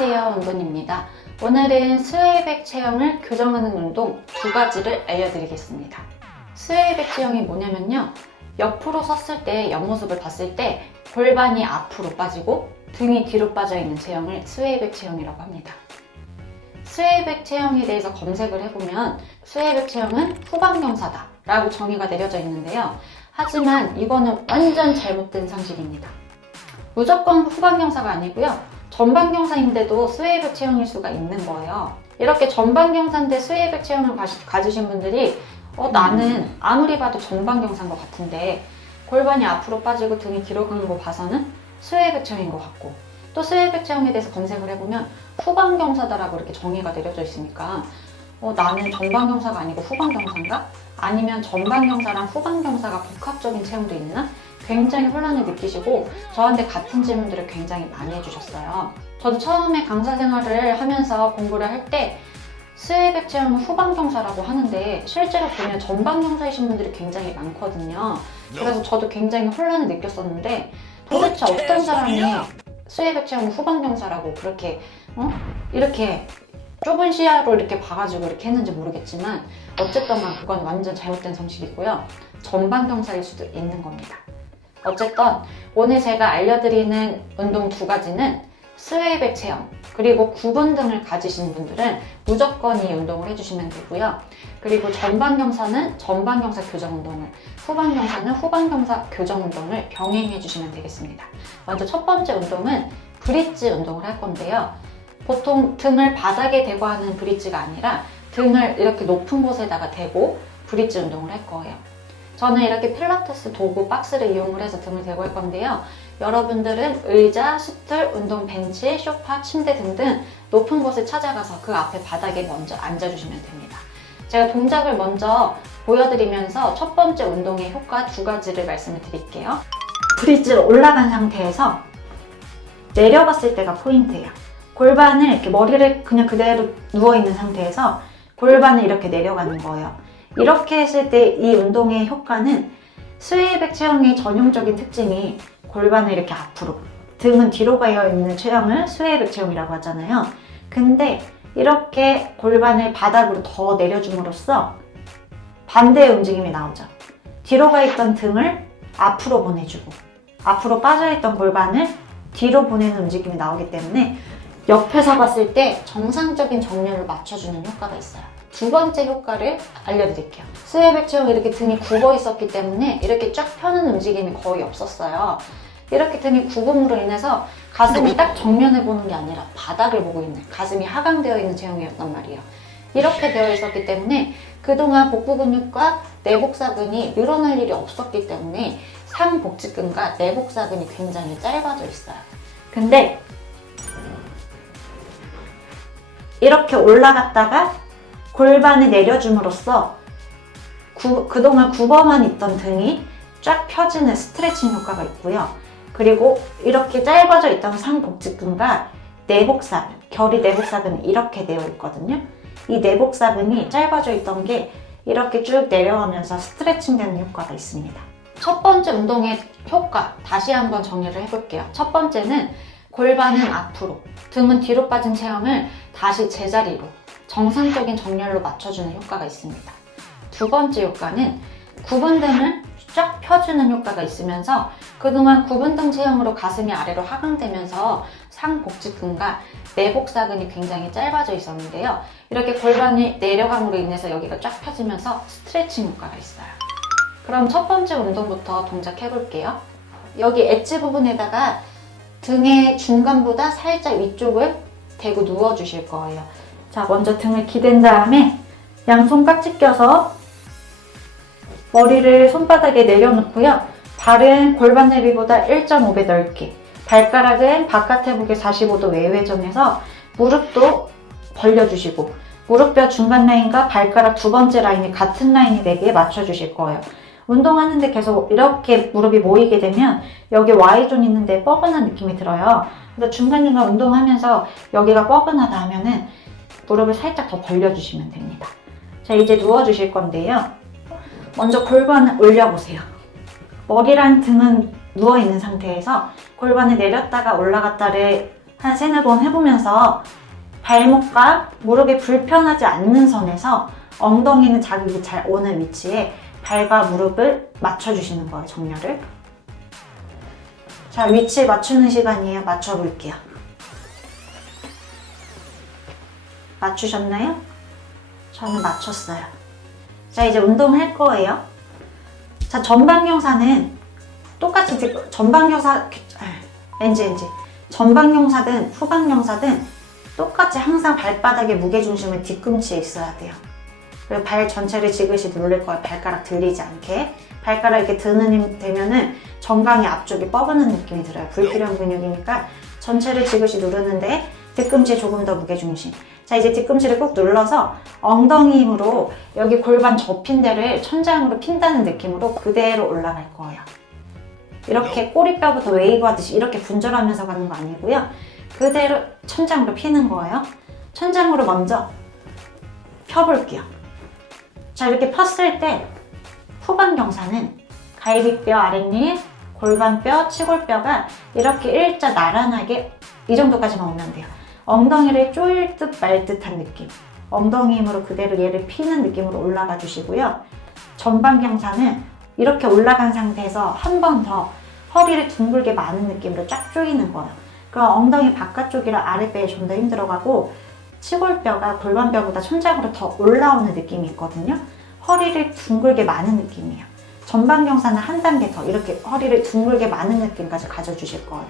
안녕하세요, 은돈입니다. 오늘은 스웨이백 체형을 교정하는 운동 두 가지를 알려드리겠습니다. 스웨이백 체형이 뭐냐면요, 옆으로 섰을 때 옆모습을 봤을 때 골반이 앞으로 빠지고 등이 뒤로 빠져있는 체형을 스웨이백 체형이라고 합니다. 스웨이백 체형에 대해서 검색을 해보면 스웨이백 체형은 후방경사다 라고 정의가 내려져 있는데요. 하지만 이거는 완전 잘못된 상식입니다. 무조건 후방경사가 아니고요, 전방경사인데도 스웨이백 체형일 수가 있는 거예요. 이렇게 전방경사인데 스웨이백 체형을 가지신 분들이 나는 아무리 봐도 전방경사인 것 같은데 골반이 앞으로 빠지고 등이 뒤로 가는 거 봐서는 스웨이백 체형인 것 같고, 또 스웨이백 체형에 대해서 검색을 해보면 후방경사다라고 이렇게 정의가 내려져 있으니까 나는 전방경사가 아니고 후방경사인가? 아니면 전방경사랑 후방경사가 복합적인 체형도 있나? 굉장히 혼란을 느끼시고 저한테 같은 질문들을 굉장히 많이 해주셨어요. 저도 처음에 강사 생활을 하면서 공부를 할 때 스웨이백 체형은 후방경사라고 하는데 실제로 보면 전방경사이신 분들이 굉장히 많거든요. 그래서 저도 굉장히 혼란을 느꼈었는데 도대체 어떤 사람이 스웨이백 체형은 후방경사라고 그렇게 이렇게 좁은 시야로 이렇게 봐가지고 이렇게 했는지 모르겠지만 어쨌든 그건 완전 잘못된 상식이고요. 전방경사일 수도 있는 겁니다. 어쨌든 오늘 제가 알려드리는 운동 두 가지는 스웨이백 체형 그리고 구분 등을 가지신 분들은 무조건 이 운동을 해주시면 되고요. 그리고 전방경사는 전방경사 교정 운동을, 후방경사는 후방경사 교정 운동을 병행해 주시면 되겠습니다. 먼저 첫 번째 운동은 브릿지 운동을 할 건데요. 보통 등을 바닥에 대고 하는 브릿지가 아니라 등을 이렇게 높은 곳에다가 대고 브릿지 운동을 할 거예요. 저는 이렇게 필라테스 도구 박스를 이용을 해서 등을 대고 할 건데요. 여러분들은 의자, 스툴, 운동 벤치, 소파, 침대 등등 높은 곳을 찾아가서 그 앞에 바닥에 먼저 앉아주시면 됩니다. 제가 동작을 먼저 보여드리면서 첫 번째 운동의 효과 두 가지를 말씀을 드릴게요. 브릿지를 올라간 상태에서 내려갔을 때가 포인트예요. 골반을 이렇게 머리를 그냥 그대로 누워있는 상태에서 골반을 이렇게 내려가는 거예요. 이렇게 했을 때 이 운동의 효과는 스웨이백 체형의 전형적인 특징이 골반을 이렇게 앞으로, 등은 뒤로 가어 있는 체형을 스웨이백 체형이라고 하잖아요. 근데 이렇게 골반을 바닥으로 더 내려줌으로써 반대의 움직임이 나오죠. 뒤로 가 있던 등을 앞으로 보내주고 앞으로 빠져있던 골반을 뒤로 보내는 움직임이 나오기 때문에 옆에서 봤을 때 정상적인 정렬을 맞춰주는 효과가 있어요. 두 번째 효과를 알려드릴게요. 스웨이백 체형이 이렇게 등이 굽어 있었기 때문에 이렇게 쫙 펴는 움직임이 거의 없었어요. 이렇게 등이 굽음으로 인해서 가슴이 딱 정면을 보는 게 아니라 바닥을 보고 있는, 가슴이 하강되어 있는 체형이었단 말이에요. 이렇게 되어 있었기 때문에 그동안 복부 근육과 내복사근이 늘어날 일이 없었기 때문에 상복직근과 내복사근이 굉장히 짧아져 있어요. 근데 이렇게 올라갔다가 골반을 내려줌으로써 그동안 굽어만 있던 등이 쫙 펴지는 스트레칭 효과가 있고요. 그리고 이렇게 짧아져 있던 상복직근과 내복사근, 결이 내복사근이 이렇게 되어 있거든요. 이 내복사근이 짧아져 있던 게 이렇게 쭉 내려가면서 스트레칭 되는 효과가 있습니다. 첫 번째 운동의 효과 다시 한번 정리를 해볼게요. 첫 번째는 골반은 앞으로, 등은 뒤로 빠진 체형을 다시 제자리로 정상적인 정렬로 맞춰주는 효과가 있습니다. 두 번째 효과는 굽은 등을 쫙 펴주는 효과가 있으면서 그동안 굽은 등 체형으로 가슴이 아래로 하강되면서 상복직근과 내복사근이 굉장히 짧아져 있었는데요. 이렇게 골반이 내려감으로 인해서 여기가 쫙 펴지면서 스트레칭 효과가 있어요. 그럼 첫 번째 운동부터 동작해 볼게요. 여기 엣지 부분에다가 등의 중간보다 살짝 위쪽을 대고 누워 주실 거예요. 자, 먼저 등을 기댄 다음에 양손 깍지 껴서 머리를 손바닥에 내려놓고요. 발은 골반 너비보다 1.5배 넓게, 발가락은 바깥에 보게 45도 외회전해서 무릎도 벌려주시고 무릎뼈 중간 라인과 발가락 두 번째 라인이 같은 라인이 되게 맞춰주실 거예요. 운동하는데 계속 이렇게 무릎이 모이게 되면 여기 Y존 있는데 뻐근한 느낌이 들어요. 그래서 중간중간 운동하면서 여기가 뻐근하다 하면은 무릎을 살짝 더 벌려주시면 됩니다. 자, 이제 누워주실 건데요. 먼저 골반을 올려보세요. 머리랑 등은 누워있는 상태에서 골반을 내렸다가 올라갔다를 한 3-4번 해보면서 발목과 무릎이 불편하지 않는 선에서 엉덩이는 자극이 잘 오는 위치에 발과 무릎을 맞춰주시는 거예요, 정렬을. 자, 위치 맞추는 시간이에요. 맞춰볼게요. 맞추셨나요? 저는 맞췄어요. 자, 이제 운동할 거예요. 자, 전방경사는 똑같이 전방경사든 후방경사든 똑같이 항상 발바닥의 무게중심은 뒤꿈치에 있어야 돼요. 그리고 발 전체를 지그시 누를 거예요. 발가락 들리지 않게. 발가락 이렇게 드는 힘 되면은 정강이 앞쪽이 뻐근한 느낌이 들어요. 불필요한 근육이니까 전체를 지그시 누르는데 뒤꿈치에 조금 더 무게중심. 자, 이제 뒤꿈치를 꾹 눌러서 엉덩이 힘으로 여기 골반 접힌 데를 천장으로 핀다는 느낌으로 그대로 올라갈 거예요. 이렇게 꼬리뼈부터 웨이브 하듯이 이렇게 분절하면서 가는 거 아니고요. 그대로 천장으로 피는 거예요. 천장으로 먼저 펴볼게요. 자, 이렇게 폈을 때 후방경사는 갈비뼈 아랫니, 골반뼈, 치골뼈가 이렇게 일자 나란하게 이 정도까지만 오면 돼요. 엉덩이를 쪼일 듯 말 듯한 느낌. 엉덩이 힘으로 그대로 얘를 피는 느낌으로 올라가 주시고요. 전방경사는 이렇게 올라간 상태에서 한 번 더 허리를 둥글게 마는 느낌으로 쫙 조이는 거예요. 그럼 엉덩이 바깥쪽이랑 아랫배에 좀 더 힘들어가고 치골뼈가 골반뼈보다 천장으로 더 올라오는 느낌이 있거든요. 허리를 둥글게 마는 느낌이에요. 전방경사는 한 단계 더 이렇게 허리를 둥글게 마는 느낌까지 가져주실 거예요.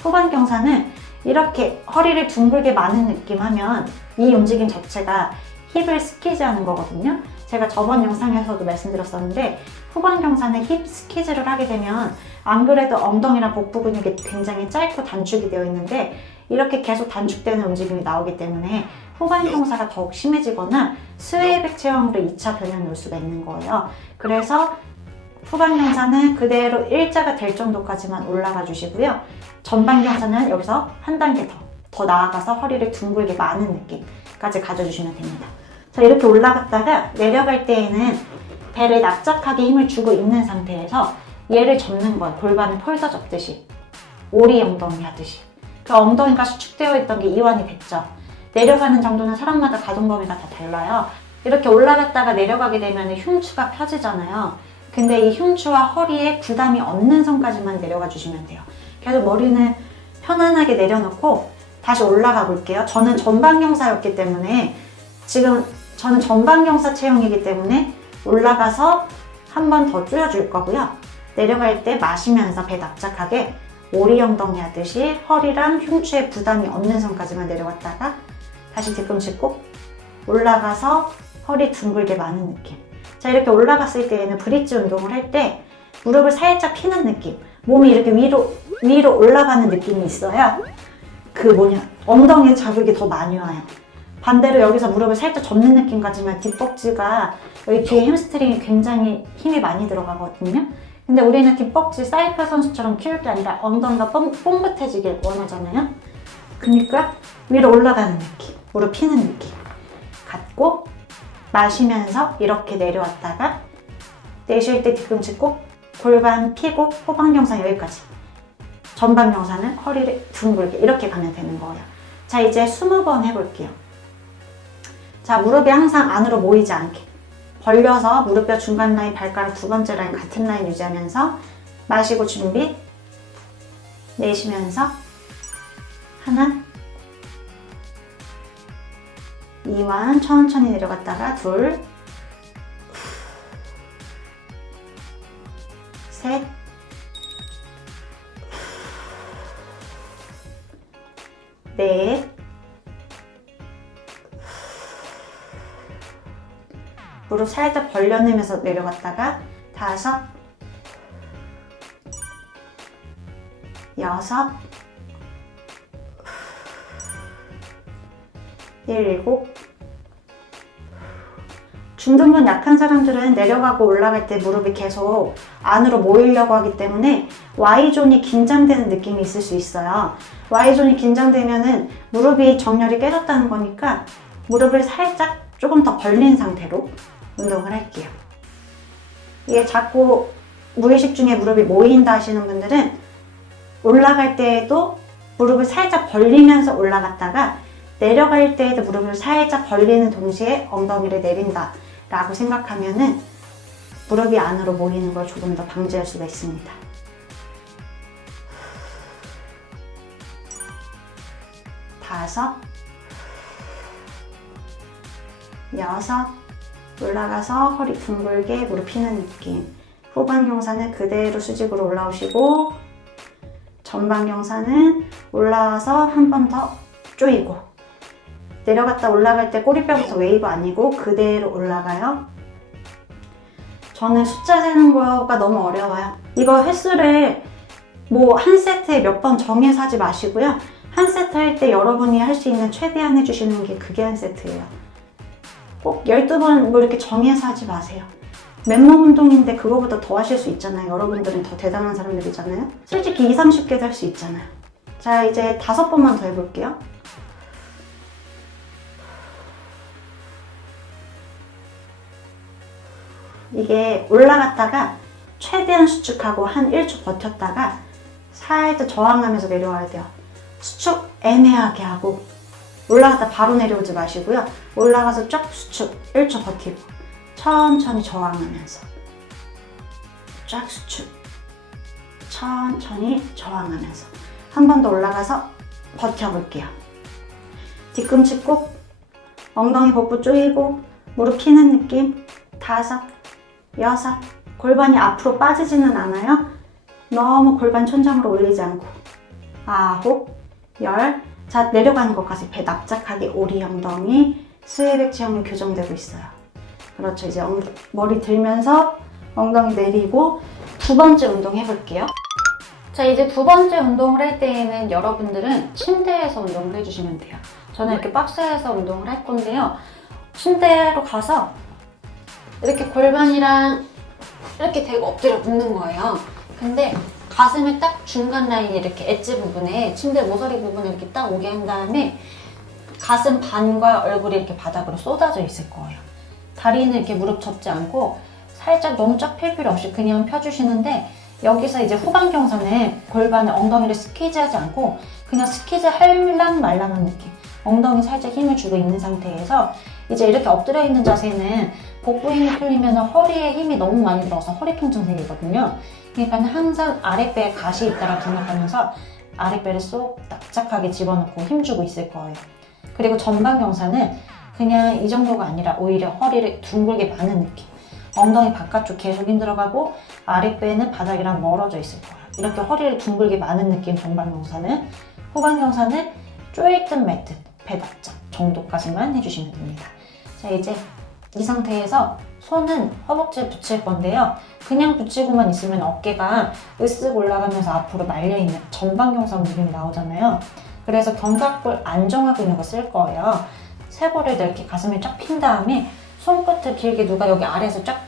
후방경사는 이렇게 허리를 둥글게 마는 느낌 하면 이 움직임 자체가 힙을 스키즈하는 거거든요. 제가 저번 영상에서도 말씀드렸었는데 후방경사는 힙 스키즈를 하게 되면 안 그래도 엉덩이랑 복부 근육이 굉장히 짧고 단축이 되어 있는데 이렇게 계속 단축되는 움직임이 나오기 때문에 후방경사가 더욱 심해지거나 스웨이백 체형으로 2차 변형이 올 수가 있는 거예요. 그래서 후방경사는 그대로 일자가 될 정도까지만 올라가 주시고요. 전방경사는 여기서 한 단계 더 나아가서 허리를 둥글게 마는 느낌까지 가져주시면 됩니다. 자, 이렇게 올라갔다가 내려갈 때에는 배를 납작하게 힘을 주고 있는 상태에서 얘를 접는 거예요. 골반을 폴더 접듯이. 오리 엉덩이 하듯이. 그 엉덩이가 수축되어 있던 게 이완이 됐죠. 내려가는 정도는 사람마다 가동 범위가 다 달라요. 이렇게 올라갔다가 내려가게 되면 흉추가 펴지잖아요. 근데 이 흉추와 허리에 부담이 없는 선까지만 내려가 주시면 돼요. 그래서 머리는 편안하게 내려놓고 다시 올라가 볼게요. 저는 전방경사였기 때문에 지금 저는 전방경사 체형이기 때문에 올라가서 한 번 더 조여줄 거고요. 내려갈 때 마시면서 배 납작하게 오리 엉덩이 하듯이 허리랑 흉추에 부담이 없는 선까지만 내려갔다가 다시 뒤꿈치 꼭 올라가서 허리 둥글게 마는 느낌. 자, 이렇게 올라갔을 때에는 브릿지 운동을 할 때 무릎을 살짝 피는 느낌, 몸이 이렇게 위로 올라가는 느낌이 있어야 엉덩이에 자극이 더 많이 와요. 반대로 여기서 무릎을 살짝 접는 느낌까지만 뒷벅지가 여기 뒤에 햄스트링이 굉장히 힘이 많이 들어가거든요. 근데 우리는 뒷벅지 사이클 선수처럼 키울 게 아니라 엉덩이가 뽕긋해지길 원하잖아요. 그러니까 위로 올라가는 느낌, 무릎 피는 느낌 갖고 마시면서 이렇게 내려왔다가 내쉴 때 뒤꿈치 꼭 골반 피고 후방경사 여기까지. 전방경사는 허리를 둥글게 이렇게 가면 되는 거예요. 자, 이제 20번 해볼게요. 자, 무릎이 항상 안으로 모이지 않게 벌려서 무릎뼈 중간 라인, 발가락 두 번째 라인 같은 라인 유지하면서 마시고 준비. 내쉬면서 하나, 이완 천천히 내려갔다가 둘, 셋, 넷, 무릎 살짝 벌려내면서 내려갔다가 다섯, 여섯, 일곱. 중둔근 약한 사람들은 내려가고 올라갈 때 무릎이 계속 안으로 모이려고 하기 때문에 Y존이 긴장되는 느낌이 있을 수 있어요. Y존이 긴장되면은 무릎이 정렬이 깨졌다는 거니까 무릎을 살짝 조금 더 벌린 상태로 운동을 할게요. 이게 자꾸 무의식 중에 무릎이 모인다 하시는 분들은 올라갈 때에도 무릎을 살짝 벌리면서 올라갔다가 내려갈 때에도 무릎을 살짝 벌리는 동시에 엉덩이를 내린다 라고 생각하면은 무릎이 안으로 모이는 걸 조금 더 방지할 수가 있습니다. 다섯, 여섯, 올라가서 허리 둥글게 무릎 펴는 느낌. 후방 경사는 그대로 수직으로 올라오시고 전방 경사는 올라와서 한 번 더 조이고 내려갔다 올라갈 때 꼬리뼈부터 웨이브 아니고 그대로 올라가요. 저는 숫자 세는 거가 너무 어려워요. 이거 횟수를 뭐 한 세트에 몇 번 정해서 하지 마시고요. 한 세트 할 때 여러분이 할 수 있는 최대한 해주시는 게 그게 한 세트예요. 꼭 12번 뭐 이렇게 정해서 하지 마세요. 맨몸 운동인데 그거보다 더 하실 수 있잖아요. 여러분들은 더 대단한 사람들이잖아요. 솔직히 20, 30개도 할 수 있잖아요. 자, 이제 5번만 더 해볼게요. 이게 올라갔다가 최대한 수축하고 한 1초 버텼다가 살짝 저항하면서 내려와야 돼요. 수축 애매하게 하고 올라갔다 바로 내려오지 마시고요. 올라가서 쫙 수축 1초 버티고 천천히 저항하면서 쫙 수축 천천히 저항하면서 한 번 더 올라가서 버텨볼게요. 뒤꿈치 꼭 엉덩이 복부 조이고 무릎 펴는 느낌. 5, 6, 골반이 앞으로 빠지지는 않아요. 너무 골반 천장으로 올리지 않고 9, 10. 자, 내려가는 것까지 배 납작하게 오리 엉덩이 스웨백 체형이 교정되고 있어요. 그렇죠. 이제 머리 들면서 엉덩이 내리고 두 번째 운동 해볼게요. 자, 이제 두 번째 운동을 할 때에는 여러분들은 침대에서 운동을 해주시면 돼요. 저는 이렇게 박스에서 운동을 할 건데요. 침대로 가서 이렇게 골반이랑 이렇게 대고 엎드려 눕는 거예요. 근데 가슴의 딱 중간 라인에 이렇게 엣지 부분에 침대 모서리 부분에 이렇게 딱 오게 한 다음에 가슴 반과 얼굴이 이렇게 바닥으로 쏟아져 있을 거예요. 다리는 이렇게 무릎 접지 않고 살짝 너무 쫙 펼 필요 없이 그냥 펴주시는데 여기서 이제 후방 경사는 골반을 엉덩이를 스퀴즈하지 않고 그냥 스퀴즈 할랑 말랑한 느낌. 엉덩이 살짝 힘을 주고 있는 상태에서 이제 이렇게 엎드려 있는 자세는 복부 힘이 풀리면 허리에 힘이 너무 많이 들어서 허리 통증 생기거든요. 그러니까 항상 아랫배에 가시 있다고 생각하면서 아랫배를 쏙 납작하게 집어넣고 힘주고 있을 거예요. 그리고 전방 경사는 그냥 이 정도가 아니라 오히려 허리를 둥글게 마는 느낌. 엉덩이 바깥쪽 계속 힘들어가고 아랫배는 바닥이랑 멀어져 있을 거예요. 이렇게 허리를 둥글게 마는 느낌 전방 경사는. 후방 경사는 쪼일 듯 말 듯 배 납작 정도까지만 해주시면 됩니다. 자, 이제 이 상태에서 손은 허벅지에 붙일 건데요. 그냥 붙이고만 있으면 어깨가 으쓱 올라가면서 앞으로 말려있는 전방 경사 느낌이 나오잖아요. 그래서 견갑골 안정하고 있는 거 쓸 거예요. 쇄골을 이렇게 가슴에 쫙 핀 다음에 손끝을 길게 누가 여기 아래에서 쫙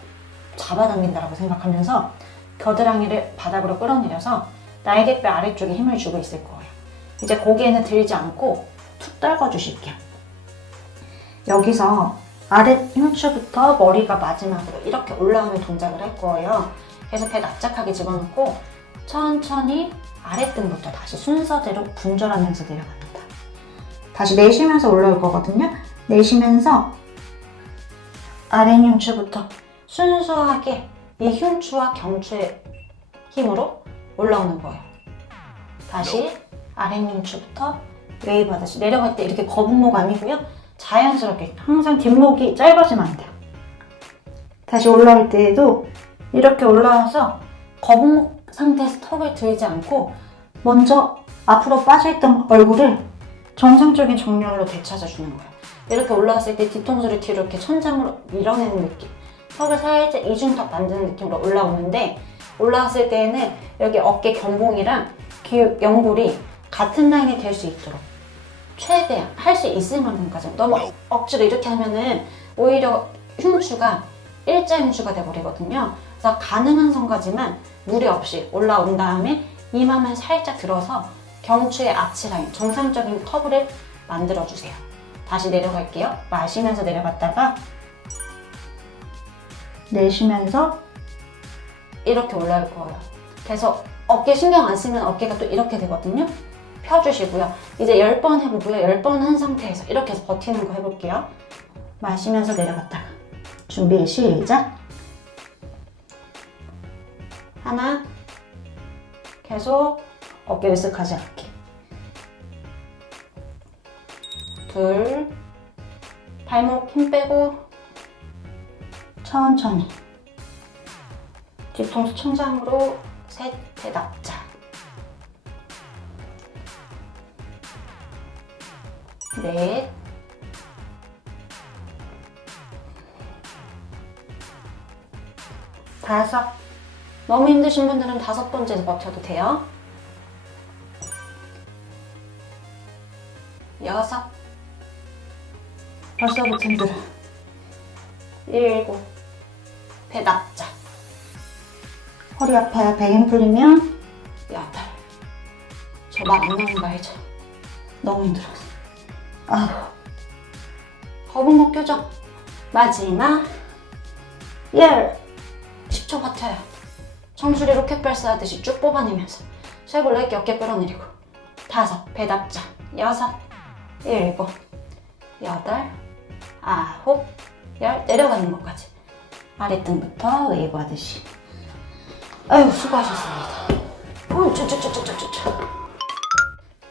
잡아당긴다고 생각하면서 겨드랑이를 바닥으로 끌어내려서 날개뼈 아래쪽에 힘을 주고 있을 거예요. 이제 고개는 들지 않고 툭 떨궈 주실게요. 여기서 아래 흉추부터 머리가 마지막으로 이렇게 올라오는 동작을 할 거예요. 그래서 배 납작하게 집어넣고 천천히 아랫등부터 다시 순서대로 분절하면서 내려갑니다. 다시 내쉬면서 올라올 거거든요. 내쉬면서 아래 흉추부터 순수하게 이 흉추와 경추의 힘으로 올라오는 거예요. 다시 아래 흉추부터 웨이브 하듯이 내려갈 때 이렇게 거북목 아니고요. 자연스럽게 항상 뒷목이 짧아지면 안 돼요. 다시 올라올 때에도 이렇게 올라와서 거북목 상태에서 턱을 들지 않고 먼저 앞으로 빠져있던 얼굴을 정상적인 정렬로 되찾아주는 거예요. 이렇게 올라왔을 때 뒤통수를 뒤로 이렇게 천장으로 밀어내는 느낌. 턱을 살짝 이중턱 만드는 느낌으로 올라오는데 올라왔을 때에는 여기 어깨 견봉이랑 귀 연골이 같은 라인이 될 수 있도록 최대한 할 수 있을 만큼까지. 너무 억지로 이렇게 하면은 오히려 흉추가 일자 흉추가 돼버리거든요. 그래서 가능한 선까지만 무리 없이 올라온 다음에 이마만 살짝 들어서 경추의 아치 라인, 정상적인 커브를 만들어주세요. 다시 내려갈게요. 마시면서 내려갔다가 내쉬면서 이렇게 올라올 거예요. 그래서 어깨 신경 안 쓰면 어깨가 또 이렇게 되거든요. 펴주시고요. 이제 10번 해보고요. 10번 한 상태에서 이렇게 해서 버티는 거 해볼게요. 마시면서 내려갔다가. 준비, 시작. 하나. 계속 어깨 으쓱하지 않게. 둘. 발목 힘 빼고 천천히. 뒤통수 천장으로 셋, 대납자. 넷. 다섯. 너무 힘드신 분들은 5번째에서 버텨도 돼요. 6. 벌써부터 힘들어. 7. 대납자. 허리 아파요. 배경 풀리면 8. 저 말 안 나오는 거 알죠? 너무 힘들었어. 아휴. 거북목 교정. 마지막 10초 버텨요. 청수리 로켓 발사하듯이 쭉 뽑아내면서 쇄골 넓게 어깨 끌어내리고 5. 배답자. 6. 7. 8. 9. 10. 내려가는 것까지. 아랫등부터 웨이브 하듯이. 아유, 수고하셨습니다. 쭉쭉쭉쭉쭉쭉.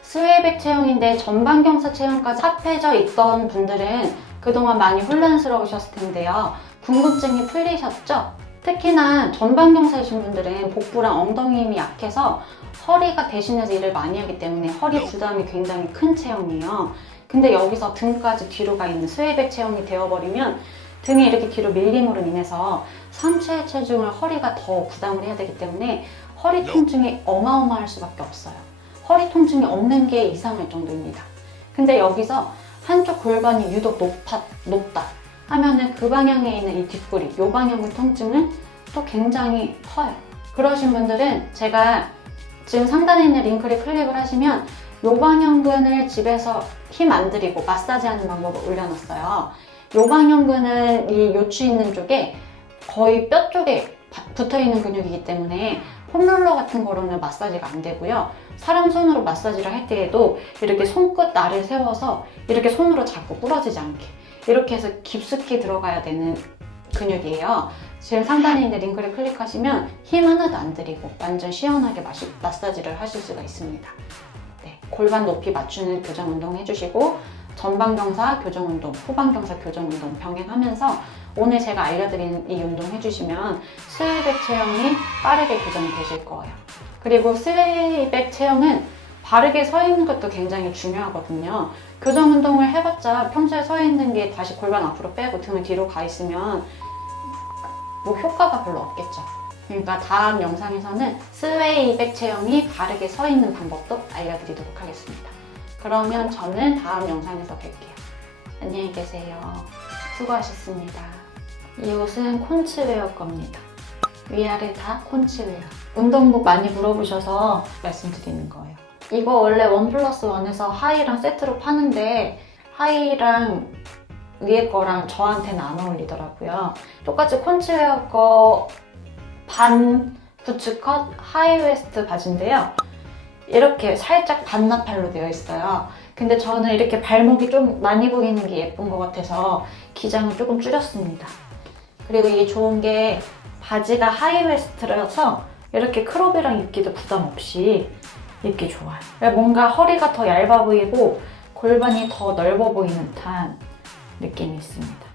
스웨이백 체형인데 전방경사 체형까지 합해져 있던 분들은 그동안 많이 혼란스러우셨을 텐데요. 궁금증이 풀리셨죠? 특히나 전방경사이신 분들은 복부랑 엉덩이 힘이 약해서 허리가 대신해서 일을 많이 하기 때문에 허리 부담이 굉장히 큰 체형이에요. 근데 여기서 등까지 뒤로 가 있는 스웨이백 체형이 되어버리면 등이 이렇게 뒤로 밀림으로 인해서 상체 체중을 허리가 더 부담을 해야 되기 때문에 허리 통증이 어마어마할 수밖에 없어요. 허리 통증이 없는 게 이상할 정도입니다. 근데 여기서 한쪽 골반이 유독 높다 하면은 그 방향에 있는 이 뒷구리, 이 방향의 통증은 또 굉장히 커요. 그러신 분들은 제가 지금 상단에 있는 링크를 클릭을 하시면 이 방향근을 집에서 힘 안 들이고 마사지하는 방법을 올려놨어요. 이 방향근은 이 요추 있는 쪽에 거의 뼈 쪽에 붙어있는 근육이기 때문에 폼롤러 같은 거로는 마사지가 안 되고요. 사람 손으로 마사지를 할 때에도 이렇게 손끝 날을 세워서 이렇게 손으로 잡고 부러지지 않게 이렇게 해서 깊숙이 들어가야 되는 근육이에요. 지금 상단에 있는 링크를 클릭하시면 힘 하나도 안 들이고 완전 시원하게 마사지를 하실 수가 있습니다. 네, 골반 높이 맞추는 교정 운동 해주시고 전방경사 교정 운동, 후방경사 교정 운동 병행하면서 오늘 제가 알려드린 이 운동 해주시면 스웨이백 체형이 빠르게 교정이 되실 거예요. 그리고 스웨이백 체형은 바르게 서 있는 것도 굉장히 중요하거든요. 교정 운동을 해봤자 평소에 서 있는 게 다시 골반 앞으로 빼고 등을 뒤로 가 있으면 뭐 효과가 별로 없겠죠. 그러니까 다음 영상에서는 스웨이백 체형이 바르게 서 있는 방법도 알려드리도록 하겠습니다. 그러면 저는 다음 영상에서 뵐게요. 안녕히 계세요. 수고하셨습니다. 이 옷은 콘츠웨어 겁니다. 위아래 다 콘츠웨어. 운동복 많이 물어보셔서 말씀드리는 거예요. 이거 원래 1+1에서 하의랑 세트로 파는데 하의랑 위에 거랑 저한테는 안 어울리더라고요. 똑같이 콘츠웨어 거 반 부츠컷 하이웨스트 바지인데요. 이렇게 살짝 반나팔로 되어 있어요. 근데 저는 이렇게 발목이 좀 많이 보이는 게 예쁜 것 같아서 기장을 조금 줄였습니다. 그리고 이게 좋은 게 바지가 하이웨스트라서 이렇게 크롭이랑 입기도 부담 없이 입기 좋아요. 뭔가 허리가 더 얇아 보이고 골반이 더 넓어 보이는 듯한 느낌이 있습니다.